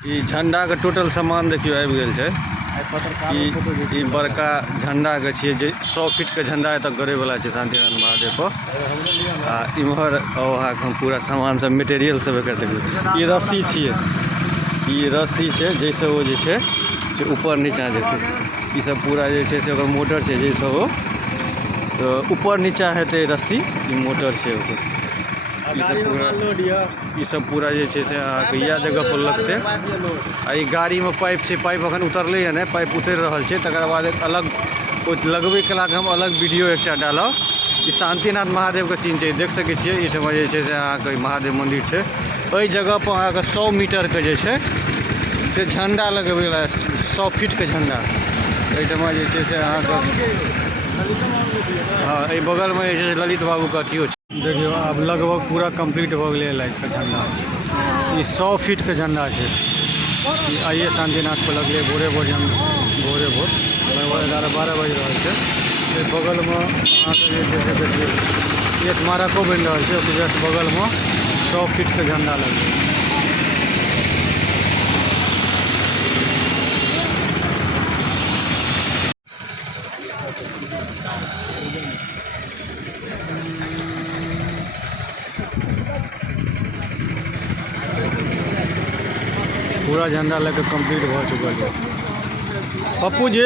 ई झंडा के टोटल सामान देखियो आबि गेल छै। ई बड़का झंडा के छियै जे 100 फीट के झंडा एतऽ गड़े वाला छै शांतिनाथ महादेव पर। आ इम्हर अहाँ हम पूरा सामान सब मटेरियल सब एकर देखियो। ई रस्सी छियै, ई रस्सी छै जैसे वो जे छै से ऊपर नीचा जेतै। ई सब पूरा जे छै से ओकर मोटर छै जैसे वो तो ऊपर नीचा हेतै रस्सी, ई मोटर छै ओकर। ई सब पूरा जे छै से अहाँके इएह जगह पर लगतै। आ ई गाड़ी में पाइप छै, पाइप अखन उतरलै है, पाइप उतरि रहल छै। तकर बाद एक अलग लगबे कलाक हम अलग वीडियो एकटा डालब। ई शांतिनाथ महादेव के सीन छै, देख सकै छियै। एहिठाम जे छै से अहाँके महादेव मंदिर छै। एहि जगह पर अहाँके 100 मीटर के जे छै से झंडा लगेबै वाला 100 फीट के झंडा। एहिठाम जे छै से अहाँके हाँ एहि बगल में जे छै ललित बाबू के अथियो छै। देखियो अब लगभग पूरा कंप्लीट हो गया लाइट का झंडा। ये 100 फीट का झंडा है। आइए शांतिनाथ को लगले भोरे भोर लगभग 11-12 बज रहा है। बगल में देखिए ये स्मारको बन रहा है, जस्ट बगल में 100 फीट का झंडा लगे। पूरा झंडा लेकर कंप्लीट हो चुका है। पप्पू जी